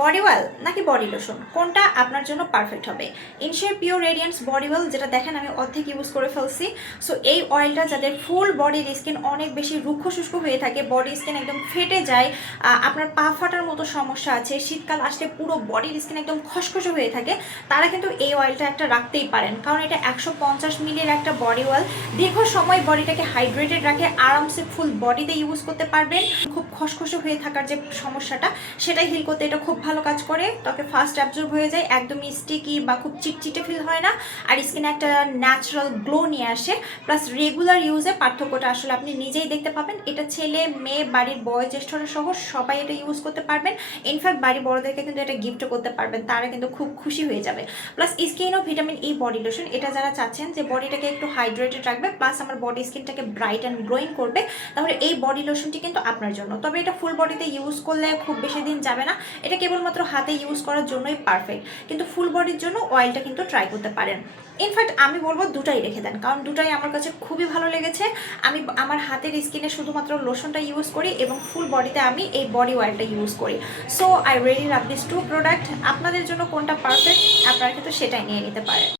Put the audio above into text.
Body oil নাকি body lotion কোনটা আপনার জন্য পারফেক্ট হবে? ইনশের পিওর রেডিয়েন্স বডি অয়েল, যেটা দেখেন আমি অর্ধেক ইউজ করে ফেলছি। সো এই অয়েলটা যাদের ফুল বডির স্কিন অনেক বেশি রুক্ষ শুষ্ক হয়ে থাকে, বডি স্কিন একদম ফেটে যায়, আপনার পা ফাটার মতো সমস্যা আছে, শীতকাল আসলে পুরো বডির স্কিন একদম খসখসে হয়ে থাকে, তারা কিন্তু এই অয়েলটা একটা রাখতেই পারেন। কারণ এটা 150 মিলির একটা বডি অয়েল, দীর্ঘ সময় বডিটাকে হাইড্রেটেড রাখে, আরামসে ফুল বডিতে ইউজ করতে পারবেন। খুব খসখসে হয়ে থাকার যে সমস্যাটা, সেটা হিল করতে এটা খুব ভালো কাজ করে। ত্বকে ফাস্ট অ্যাবজর্ব হয়ে যায়, একদমই স্টিকি বা খুব চিটচিটে ফিল হয় না, আর স্কিনে একটা ন্যাচারাল গ্লো নিয়ে আসে। প্লাস রেগুলার ইউজে পার্থক্যটা আসলে আপনি নিজেই দেখতে পাবেন। এটা ছেলে মেয়ে বাড়ির বয়োজ্যেষ্ঠরা সহ সবাই এটা ইউজ করতে পারবেন। ইনফ্যাক্ট বাড়ির বড়দেরকে কিন্তু এটা গিফটও করতে পারবেন, তারা কিন্তু খুব খুশি হয়ে যাবে। প্লাস স্কিন ও ভিটামিন ই বডি লোশন, এটা যারা চাচ্ছেন যে বডিটাকে একটু হাইড্রেটেড রাখবে প্লাস আমার বডি স্কিনটাকে ব্রাইট অ্যান্ড গ্লোয়িং করবে, তাহলে এই বডি লোশনটি কিন্তু আপনার জন্য। তবে এটা ফুল বডিতে ইউজ করলে খুব বেশি দিন যাবে না, এটা কেবলমাত্র হাতে ইউজ করার জন্যই পারফেক্ট। কিন্তু ফুল বডির জন্য অয়েলটা কিন্তু ট্রাই করতে পারেন। ইনফ্যাক্ট আমি বলবো দুটাই রেখে দেন, কারণ দুটাই আমার কাছে খুবই ভালো লেগেছে। আমি আমার হাতের স্কিনে শুধুমাত্র লোশনটা ইউজ করি এবং ফুল বডিতে আমি এই বডি অয়েলটা ইউজ করি। So I really love this to product. আপনাদের জন্য কোনটা পারফেক্ট আপনারা কিন্তু সেটাই নিয়ে নিতে পারেন।